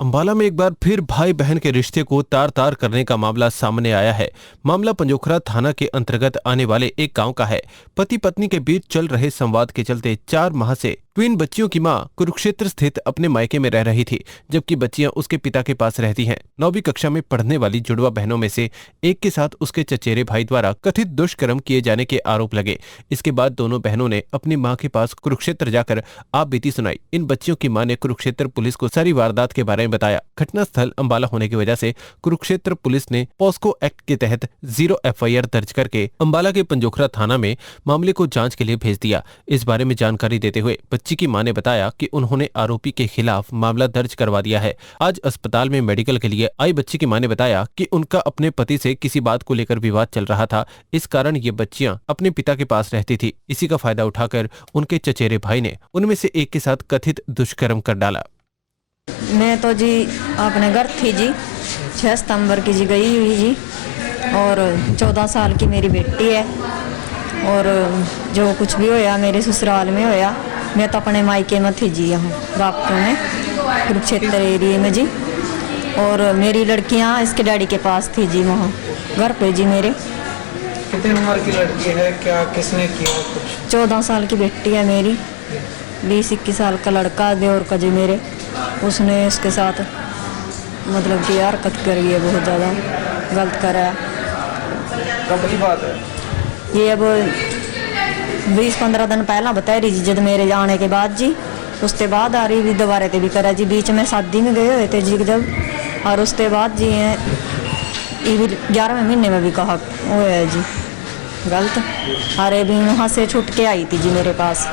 अंबाला में एक बार फिर भाई बहन के रिश्ते को तार तार करने का मामला सामने आया है। मामला पंजोखरा थाना के अंतर्गत आने वाले एक गांव का है। पति पत्नी के बीच चल रहे संवाद के चलते 4 माह से ट्विन बच्चियों की मां कुरुक्षेत्र स्थित अपने मायके में रह रही थी, जबकि बच्चियां उसके पिता के पास रहती हैं। 9वीं कक्षा में पढ़ने वाली जुड़वा बहनों में से एक के साथ उसके चचेरे भाई द्वारा कथित दुष्कर्म किए जाने के आरोप लगे। इसके बाद दोनों बहनों ने अपनी मां के पास कुरुक्षेत्र जाकर आप बीती सुनाई। इन बच्चियों की मां ने कुरुक्षेत्र पुलिस को सारी वारदात के बारे में बताया। घटनास्थल अंबाला होने की वजह से कुरुक्षेत्र पुलिस ने पॉस्को एक्ट के तहत 0 FIR दर्ज करके अंबाला के पंजोखरा थाना में मामले को जांच के लिए भेज दिया। इस बारे में जानकारी देते हुए बच्ची की मां ने बताया कि उन्होंने आरोपी के खिलाफ मामला दर्ज करवा दिया है। आज अस्पताल में मेडिकल के लिए आई बच्ची की मां ने बताया कि उनका अपने पति से किसी बात को लेकर विवाद चल रहा था। इस कारण ये बच्चियां अपने पिता के पास रहती थी। इसी का फायदा उठाकर उनके चचेरे भाई ने उनमें से एक के साथ कथित दुष्कर्म कर डाला। मैं तो जी अपने घर थी जी, 6 सितंबर की जी गई हुई जी, और 14 साल की मेरी बेटी है। और जो कुछ भी होया मेरे ससुराल में होया। मैं तो अपने मायके में थी जी, यहाँ रापटो में कुरुक्षेत्र एरिया में जी। और मेरी लड़कियाँ इसके डैडी के पास थी जी, वहाँ घर पे जी मेरे। कितनी उम्र की लड़की है, क्या किसने किया कुछ? 14 साल की बेटी है मेरी, 20-21 साल का लड़का देवर का जी मेरे। उसने इसके साथ मतलब कि हरकत करी है, बहुत ज़्यादा गलत करा है। कब की बात है ये? अब 20-15 दिन पहला बता रही जी, जब मेरे आने के बाद जी। उसके बाद आ रही भी दोबारा ते भी करा जी। बीच में शादी में गए हुए थे जी जब, और उसके बाद जी ये भी 11वें महीने में भी कहा वो है जी गलत। अरे भी वहाँ से छूट के आई थी जी मेरे पास,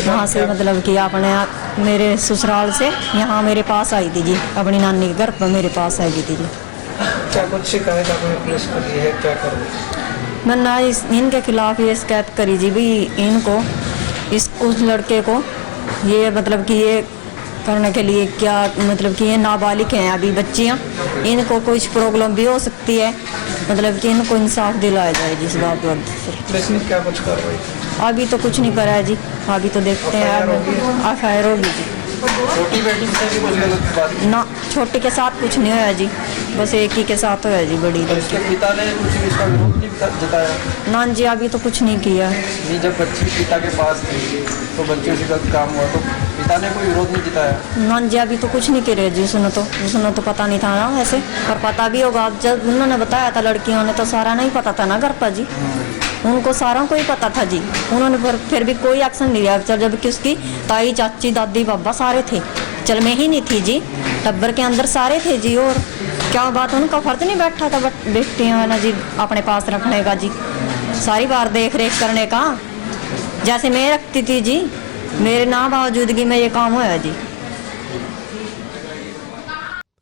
वहाँ से मतलब कि अपने मेरे ससुराल से यहाँ मेरे पास आई थी जी, अपनी नानी के घर पर मेरे पास आई थी जी। क्या कुछ शिकायत आपने पुलिस को दी है, क्या करोगे? मैंने इनके खिलाफ ये शिकायत करी जी भी इनको उस लड़के को ये मतलब कि ये करने के लिए क्या मतलब कि ये नाबालिग हैं अभी बच्चियाँ, इनको कुछ प्रॉब्लम भी हो सकती है, मतलब कि इनको इंसाफ दिलाया जाए जिस बात पर। पुलिस ने क्या कुछ कार्रवाई? अभी तो कुछ नहीं करा है जी, अभी तो देखते हैं। FIR होगी जी। छोटी बेटी से भी कुछ गलत बात? ना, छोटी के साथ कुछ नहीं होया जी, बस एक ही के साथ होया जी बड़ी। इसके पिता ने कुछ इसका विरोध नहीं जताया? ना जी, अभी तो कुछ नहीं किया। नहीं, जब बच्ची पिता के पास थी तो बच्चों से गलत काम हुआ तो पिता ने कोई विरोध नहीं जताया? ना जी, अभी तो कुछ नहीं करे जी। उसने तो पता नहीं था ना वैसे, पर पता भी होगा। जब उन्होंने बताया था लड़कियों ने तो सारा नहीं पता था ना घर पर जी, उनको सारों को ही पता था जी। उन्होंने फिर भी कोई एक्शन नहीं लिया। चल जबकि उसकी ताई चाची दादी बाबा सारे थे, चल मैं ही नहीं थी जी, टब्बर के अंदर सारे थे जी। और क्या बात, उनका फर्ज नहीं बैठा था बेटियां ना जी अपने पास रखने का जी, सारी बार देख रेख करने का, जैसे मैं रखती थी जी। मेरे ना बावजूदगी में ये काम हुआ जी।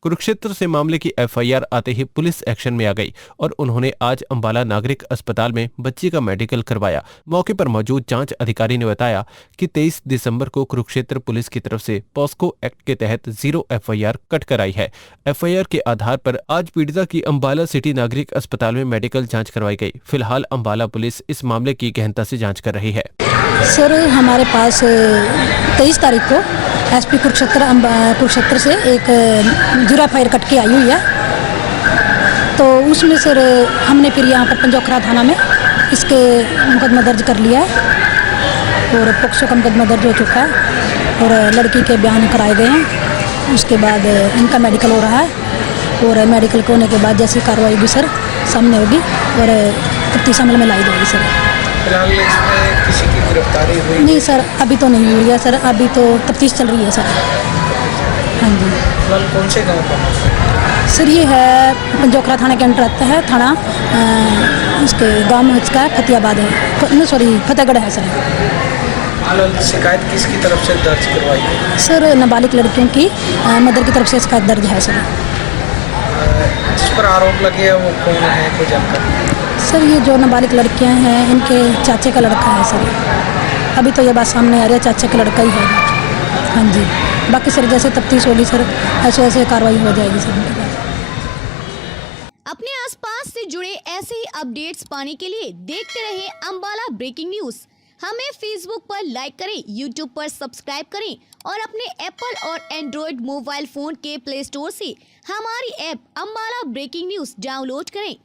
कुरुक्षेत्र से मामले की FIR आते ही पुलिस एक्शन में आ गई और उन्होंने आज अंबाला नागरिक अस्पताल में बच्ची का मेडिकल करवाया। मौके पर मौजूद जांच अधिकारी ने बताया कि 23 दिसंबर को कुरुक्षेत्र पुलिस की तरफ से पॉस्को एक्ट के तहत 0 FIR कट कर आई है। FIR के आधार पर आज पीड़िता की अंबाला सिटी नागरिक अस्पताल में मेडिकल जाँच करवाई गई। फिलहाल अंबाला पुलिस इस मामले की गहनता से जाँच कर रही है। सर, हमारे पास 23 तारीख को SP कुरुक्षेत्र से एक 0 FIR कट के आई हुई है। तो उसमें सर हमने फिर यहाँ पर पंजोखरा थाना में इसके मुकदमा दर्ज कर लिया है और पोक्सो का मुकदमा दर्ज हो चुका है और लड़की के बयान कराए गए हैं। उसके बाद इनका मेडिकल हो रहा है और मेडिकल के होने के बाद जैसी कार्रवाई भी सर सामने होगी और तफ्तीश अमल में लाई जाएगी सर। फिलहाल इसमें किसी की गिरफ्तारी हुई? नहीं सर, अभी तो नहीं हुई है सर, अभी तो तफ्तीश चल रही है सर। हाँ जी। फिलहाल कौन से गाँव का? सर ये है पंजोखरा थाना के अंडर आता है। थाना इसके गाँव में इसका फतेहाबाद है, सॉरी फतेहगढ़ है सर। फिलहाल शिकायत किसकी तरफ से दर्ज करवाई है? सर नाबालिग लड़कियों की मदर की तरफ से शिकायत दर्ज है सर। जिस पर आरोप लगे हैं वो कौन है, कोई जानकारी? सर ये जो नाबालिग लड़कियां हैं इनके चाचे का लड़का है सर। अभी तो ये बात सामने आ रही है, चाचे का लड़का ही है। हाँ जी, बाकी सर जैसे तफ्तीश होगी सर ऐसे ऐसे कार्रवाई हो जाएगी सर। अपने आसपास से जुड़े ऐसे ही अपडेट्स पाने के लिए देखते रहिए अंबाला ब्रेकिंग न्यूज़। हमें फेसबुक पर लाइक करें, यूट्यूब पर सब्सक्राइब करें और अपने एप्पल और एंड्रॉयड मोबाइल फोन के प्ले स्टोर से हमारी app Ambala breaking news download करें।